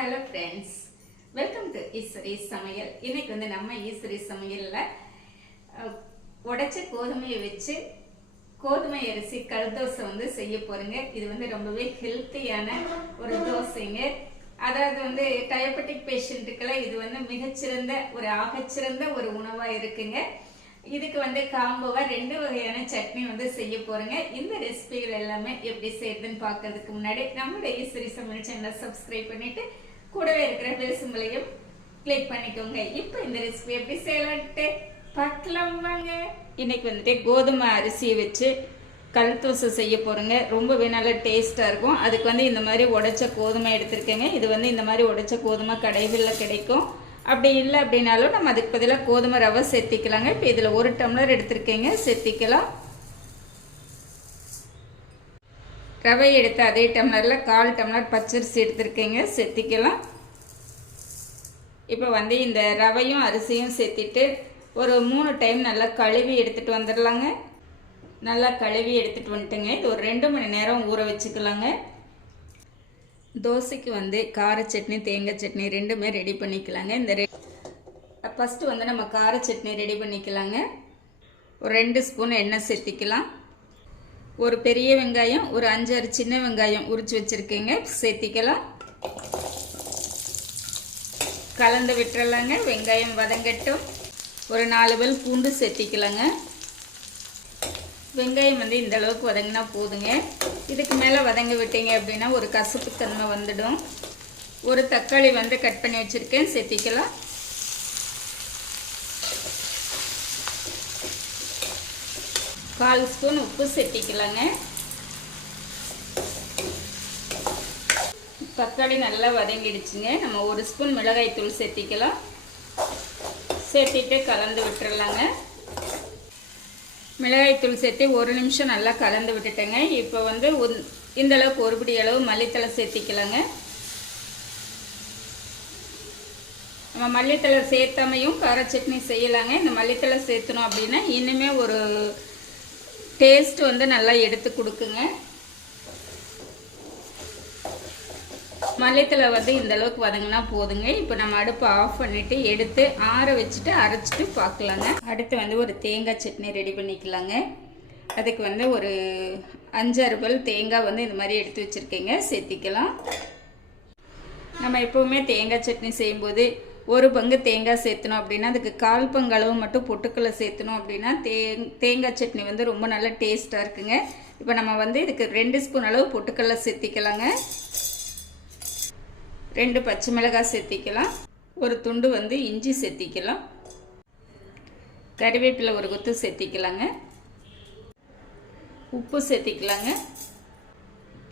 Hello friends welcome to Eswari சமையல் இன்னைக்கு வந்து நம்ம ஈஸ்வரி சமையலில் உடைச்ச கோதுமையை வச்சு கோதுமை அரிசி கல் தோசை வந்து செய்ய போறேங்க. இது வந்து ரொம்பவே ஹெல்த்தியான ஒரு தோசைங்க. அதாவது வந்து டயபெட்டிக் பேஷண்ட்டுக்கெல்லாம் இது வந்து மிகச்சிறந்த ஒரு ஆகச்சிறந்த ஒரு உணவாக இருக்குங்க. இதுக்கு வந்து காம்போவா ரெண்டு வகையான சட்னி வந்து செய்ய போறேங்க. இந்த ரெசிபிகள் எல்லாமே எப்படி செய்யறதுன்னு பார்க்கறதுக்கு முன்னாடி நம்மளுடைய ஈஸ்வரி சமையல் சேனலை சப்ஸ்கிரைப் பண்ணிட்டு கூடவே இருக்கிற பெல் சிம்பிளையும் கிளிக் பண்ணிக்கோங்க. இப்போ இந்த ரெசிபி எப்படி செய்யலான்ட்டு பார்க்கலாம் வாங்க. இன்னைக்கு வந்துட்டு கோதுமை அரிசியை வச்சு கல் தோசை செய்ய போகிறோங்க ரொம்பவே நல்லா டேஸ்ட்டாக இருக்கும். அதுக்கு வந்து இந்த மாதிரி உடைச்ச கோதுமை எடுத்திருக்கேங்க. இது வந்து இந்த மாதிரி உடைச்ச கோதுமை கடைகளில் கிடைக்கும். அப்படி இல்லை அப்படின்னாலும் நம்ம அதுக்கு பதிலாக கோதுமை ரவை சேர்த்திக்கலாங்க. இப்போ இதில் ஒரு டம்ளர் எடுத்திருக்கேங்க. சேர்த்திக்கலாம். ரவை எடுத்து அதே டம்ளரில் கால் டம்ளர் பச்சரிசி எடுத்துருக்கேங்க சேர்த்திக்கலாம் இப்போ வந்து இந்த ரவையும் அரிசியும் சேர்த்திட்டு ஒரு மூணு டைம் நல்லா கழுவி எடுத்துகிட்டு வந்துடலாங்க நல்லா கழுவி எடுத்துகிட்டு வந்துட்டுங்க. இது ஒரு ரெண்டு மணி நேரம் ஊற வச்சுக்கலாங்க. தோசைக்கு வந்து கார சட்னி தேங்காய் சட்னி ரெண்டுமே ரெடி பண்ணிக்கலாங்க. இந்த ரெ ஃபஸ்ட்டு வந்து நம்ம கார சட்னி ரெடி பண்ணிக்கலாங்க. ஒரு ரெண்டு ஸ்பூன் எண்ணெய் சேர்த்திக்கலாம் ஒரு பெரிய வெங்காயம் ஒரு அஞ்சாறு சின்ன வெங்காயம் உரிச்சு வச்சுருக்கேங்க. சேர்த்திக்கலாம். கலந்து விட்டுறலாங்க. வெங்காயம் வதங்கட்டும். ஒரு நாலு பல் பூண்டு சேர்த்திக்கலாங்க. வெங்காயம் வந்து இந்த அளவுக்கு வதங்கினா போதுங்க. இதுக்கு மேலே வதங்க விட்டீங்க அப்படின்னா ஒரு கசப்பு தன்மை வந்துடும். ஒரு தக்காளி வந்து கட் பண்ணி வச்சுருக்கேன். சேர்த்திக்கலாம். கால் ஸ்பூன் உப்பு சேர்த்திக்கலாங்க. தக்காளி நல்லா வதங்கிடுச்சுங்க. நம்ம ஒரு ஸ்பூன் மிளகாய்த்தூள் சேர்த்திக்கலாம். சேர்த்திட்டு கலந்து விட்டுறலாங்க. மிளகாய் தூள் சேர்த்து ஒரு நிமிஷம் நல்லா கலந்து விட்டுட்டேங்க. இப்போ வந்து ஒன்- இந்த அளவுக்கு ஒரு பிடி அளவு மல்லித்தலை சேர்த்திக்கலாங்க. நம்ம மல்லித்தலை சேர்த்தாமையும் கார சட்னி செய்யலாங்க. இந்த மல்லித்தலை சேர்த்தணும் அப்படின்னா இன்னுமே ஒரு டேஸ்ட் வந்து நல்லா எடுத்து கொடுக்குங்க. மல்லித்தலை வந்து இந்த அளவுக்கு வதங்கினா போதுங்க. இப்போ நம்ம அடுப்பை ஆஃப் பண்ணிவிட்டு எடுத்து ஆற வச்சுட்டு அரைச்சிட்டு பார்க்கலாங்க. அடுத்து வந்து ஒரு தேங்காய் சட்னி ரெடி பண்ணிக்கலாங்க. அதுக்கு வந்து ஒரு அஞ்சாறு பல் தேங்காய் வந்து இந்த மாதிரி எடுத்து வச்சுருக்கேங்க. சேர்த்திக்கலாம். நம்ம எப்போவுமே தேங்காய் சட்னி செய்யும்போது ஒரு பங்கு தேங்காய் சேர்த்தணும் அப்படின்னா அதுக்கு கால் பங்கு அளவு மட்டும் பொட்டுக்கல்லை சேர்த்தணும் அப்படின்னா தே தேங்காய் சட்னி வந்து ரொம்ப நல்ல டேஸ்ட்டாக இருக்குங்க. இப்போ நம்ம வந்து இதுக்கு ரெண்டு ஸ்பூன் அளவு பொட்டுக்கடலை சேர்த்திக்கலாங்க. ரெண்டு பச்சை மிளகாய் சேர்த்திக்கலாம். ஒரு துண்டு வந்து இஞ்சி சேர்த்திக்கலாம். கறிவேப்பிலை ஒரு கொத்து சேர்த்திக்கலாங்க. உப்பு சேர்த்திக்கலாங்க.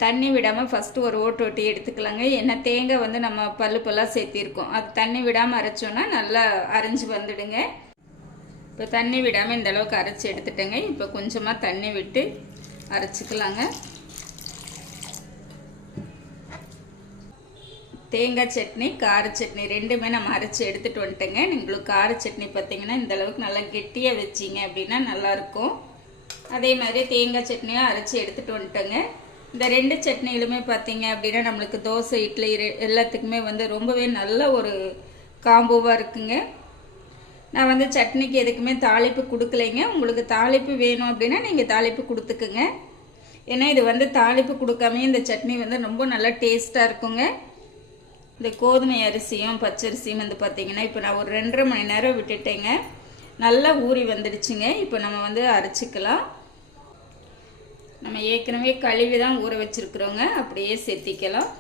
தண்ணி விடாமல் ஃபஸ்ட்டு ஒரு ஓட்டு ஓட்டி எடுத்துக்கலாங்க. ஏன்னா தேங்காய் வந்து நம்ம பல்லு பல்லாக சேர்த்திருக்கோம். அது தண்ணி விடாமல் அரைச்சோன்னா நல்லா அரைஞ்சு வந்துடுங்க. இப்போ தண்ணி விடாமல் இந்த அளவுக்கு அரைச்சி எடுத்துட்டேங்க. இப்போ கொஞ்சமாக தண்ணி விட்டு அரைச்சிக்கலாங்க. தேங்காய் சட்னி கார சட்னி ரெண்டுமே நம்ம அரைச்சி எடுத்துகிட்டு வந்துட்டேங்க. உங்களுக்கு கார சட்னி பார்த்தீங்கன்னா இந்த அளவுக்கு நல்லா கெட்டியாக வச்சிங்க அப்படின்னா நல்லாயிருக்கும் அதே மாதிரி தேங்காய் சட்னியும் அரைச்சி எடுத்துகிட்டு வந்துட்டேங்க. இந்த ரெண்டு சட்னிகளுமே பார்த்தீங்க அப்படின்னா நம்மளுக்கு தோசை இட்லி ரெ- எல்லாத்துக்குமே வந்து ரொம்பவே நல்ல ஒரு காம்போவாக இருக்குங்க. நான் வந்து சட்னிக்கு எதுக்குமே தாளிப்பு கொடுக்கலைங்க. உங்களுக்கு தாளிப்பு வேணும் அப்படின்னா நீங்கள் தாளிப்பு கொடுத்துக்குங்க. ஏன்னா இது வந்து தாளிப்பு கொடுக்காமயே இந்த சட்னி வந்து ரொம்ப நல்லா டேஸ்ட்டாக இருக்குங்க. இந்த கோதுமை அரிசியும் பச்சரிசியும் வந்து பார்த்தீங்கன்னா இப்போ நான் ஒரு ரெண்டரை மணி நேரம் விட்டுட்டேங்க. நல்லா ஊறி வந்துடுச்சுங்க. இப்போ நம்ம வந்து அரைச்சிக்கலாம். நம்ம ஏற்கனவே கழுவி தான் ஊற வச்சிருக்கிறோங்க. அப்படியே சேர்த்திக்கலாம்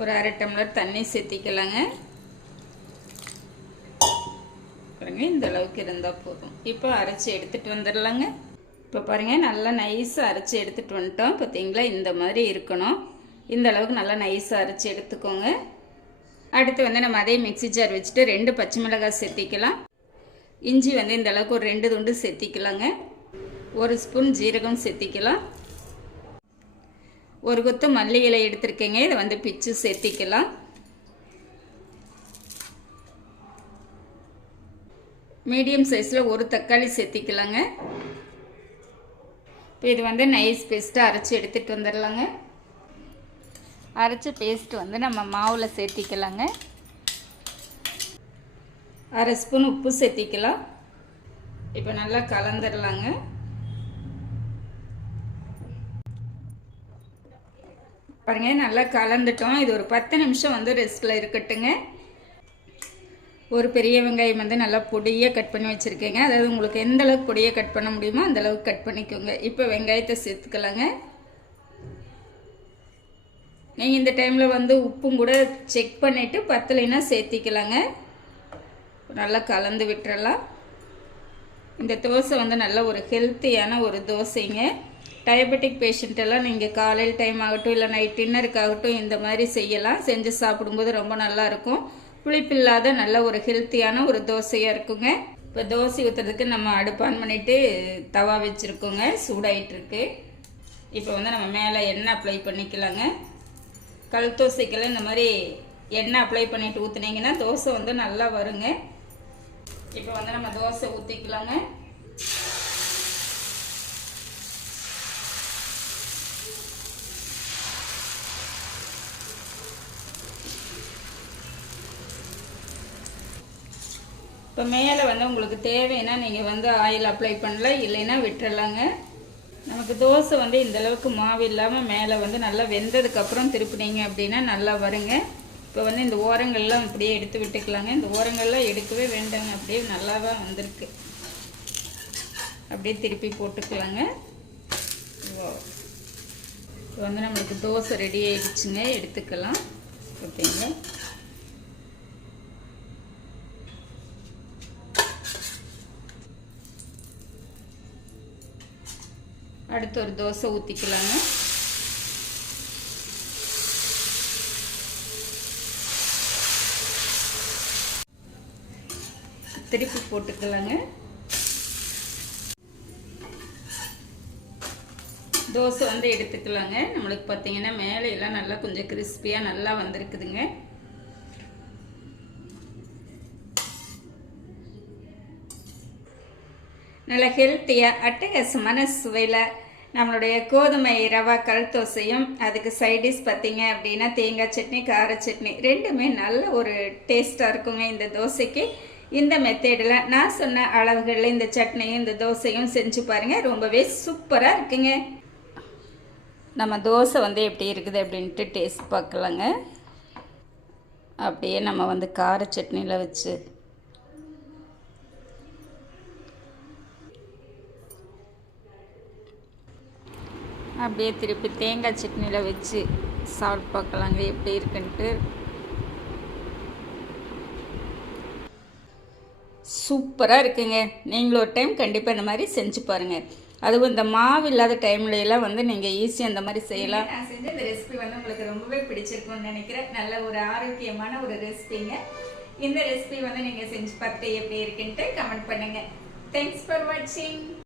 ஒரு அரை டம்ளர் தண்ணி சேர்த்திக்கலாங்க பாருங்க இந்த அளவுக்கு இருந்தால் போதும். இப்போ அரைச்சி எடுத்துகிட்டு வந்துடலாங்க. இப்போ பாருங்கள் நல்லா நைஸாக அரைச்சி எடுத்துகிட்டு வந்துட்டோம். பார்த்தீங்களா? இந்த மாதிரி இருக்கணும். இந்த அளவுக்கு நல்லா நைஸாக அரைச்சி எடுத்துக்கோங்க. அடுத்து வந்து நம்ம அதே மிக்ஸி ஜார் வச்சுட்டு ரெண்டு பச்சை மிளகாய் சேர்த்திக்கலாம் இஞ்சி வந்து இந்த அளவுக்கு ஒரு ரெண்டு துண்டு சேர்த்திக்கலாங்க ஒரு ஸ்பூன் ஜீரகம் செத்திக்கலாம். ஒரு கொத்து மல்லி இலை எடுத்திருக்கேங்க. இதை வந்து பிச்சு சேர்த்திக்கலாம் மீடியம் சைஸில் ஒரு தக்காளி சேர்த்திக்கலாங்க இப்போ இது வந்து நைஸ் பேஸ்ட்டாக அரைச்சி எடுத்துகிட்டு வந்துடலாங்க அரைச்ச பேஸ்ட் வந்து நம்ம மாவில் சேர்த்திக்கலாங்க அரை ஸ்பூன் உப்பு சேர்த்திக்கலாம். இப்போ நல்லா கலந்துடலாங்க பாருங்க நல்லா கலந்துட்டோம். இது ஒரு பத்து நிமிஷம் வந்து ரெஸ்ட்டில் இருக்கட்டுங்க. ஒரு பெரிய வெங்காயம் வந்து நல்லா பொடியாக கட் பண்ணி வச்சுருக்கேங்க. அதாவது உங்களுக்கு எந்த அளவுக்கு பொடியாக கட் பண்ண முடியுமோ அந்தளவுக்கு கட் பண்ணிக்கோங்க. இப்போ வெங்காயத்தை சேர்த்துக்கலாங்க. நீங்கள் இந்த டைமில் வந்து உப்பும் கூட செக் பண்ணிவிட்டு பத்தலைன்னா சேர்த்திக்கலாங்க. நல்லா கலந்து விட்டுறலாம். இந்த தோசை வந்து நல்ல ஒரு ஹெல்த்தியான ஒரு தோசைங்க. டயபெட்டிக் பேஷண்ட்டெல்லாம் நீங்கள் காலையில் டைம் ஆகட்டும் இல்லை நைட் டின்னருக்காகட்டும் இந்த மாதிரி செய்யலாம். செஞ்சு சாப்பிடும்போது ரொம்ப நல்லாயிருக்கும் புளிப்பில்லாத நல்ல ஒரு ஹெல்த்தியான ஒரு தோசையாக இருக்குங்க. இப்போ தோசை ஊற்றுறதுக்கு நம்ம அடுப்பான் பண்ணிவிட்டு தவா வச்சுருக்கோங்க. சூடாயிட்டுருக்கு. இப்போ வந்து நம்ம மேலே எண்ணெய் அப்ளை பண்ணிக்கலாங்க. கல் தோசைக்கெல்லாம் இந்த மாதிரி எண்ணெய் அப்ளை பண்ணிவிட்டு ஊற்றுனீங்கன்னா தோசை வந்து நல்லா வருங்க. இப்போ வந்து நம்ம தோசை ஊற்றிக்கலாங்க இப்போ மேலே வந்து உங்களுக்கு தேவைன்னா நீங்கள் வந்து ஆயில் அப்ளை பண்ணல இல்லைன்னா விட்டுறலாங்க. நமக்கு தோசை வந்து இந்தளவுக்கு மாவு இல்லாமல் மேலே வந்து நல்லா வெந்ததுக்கப்புறம் திருப்பினீங்க அப்படின்னா நல்லா வருங்க. இப்போ வந்து இந்த ஓரங்கள்லாம் அப்படியே எடுத்து விட்டுக்கலாங்க. இந்த ஓரங்கள்லாம் எடுக்கவே வேண்டாங்க. அப்படியே நல்லா தான் வந்திருக்கு. அப்படியே திருப்பி போட்டுக்கலாங்க. ஓ. இப்போ வந்து நம்மளுக்கு தோசை ரெடி ஆகிடுச்சுங்க எடுத்துக்கலாம். ஓகேங்களா அடுத்து ஒரு தோசை ஊற்றிக்கலாங்க திருப்பி போட்டுக்கலாங்க. தோசை வந்து எடுத்துக்கலாங்க. நம்மளுக்கு பார்த்தீங்கன்னா மேலே எல்லாம் நல்லா கொஞ்சம் கிறிஸ்பியாக நல்லா வந்திருக்குதுங்க. நல்ல ஹெல்த்தியாக அட்டகாசமான சுவையில் நம்மளுடைய கோதுமை ரவா கல் தோசையும் அதுக்கு சைடிஷ் பார்த்தீங்க அப்படின்னா தேங்காய் சட்னி கார சட்னி ரெண்டுமே நல்ல ஒரு டேஸ்ட்டாக இருக்குங்க இந்த தோசைக்கு. இந்த மெத்தேடில் நான் சொன்ன அளவுகளில் இந்த சட்னியும் இந்த தோசையும் செஞ்சு பாருங்கள் ரொம்பவே சூப்பராக இருக்குங்க. நம்ம தோசை வந்து எப்படி இருக்குது அப்படின்ட்டு டேஸ்ட் பார்க்கலாங்க. அப்படியே நம்ம வந்து கார சட்னியில் வச்சு. அப்படியே திருப்பி தேங்காய் சட்னியில் வச்சு சாப்பிட்டு பார்க்கலாங்க எப்படி இருக்குன்ட்டு. சூப்பராக இருக்குங்க. நீங்களும் ஒரு டைம் கண்டிப்பாக இந்த மாதிரி செஞ்சு பாருங்கள் அதுவும் இந்த மாவு இல்லாத டைம்ல எல்லாம் வந்து நீங்கள் ஈஸியாக அந்த மாதிரி செய்யலாம். நான் செஞ்ச இந்த ரெசிபி வந்து உங்களுக்கு ரொம்பவே பிடிச்சிருக்கும்னு நினைக்கிறேன். நல்ல ஒரு ஆரோக்கியமான ஒரு ரெசிபிங்க இந்த ரெசிபி வந்து நீங்கள் செஞ்சு பார்த்து எப்படி இருக்குன்ட்டு கமெண்ட் பண்ணுங்கள் தேங்க்ஸ் ஃபார் வாட்சிங்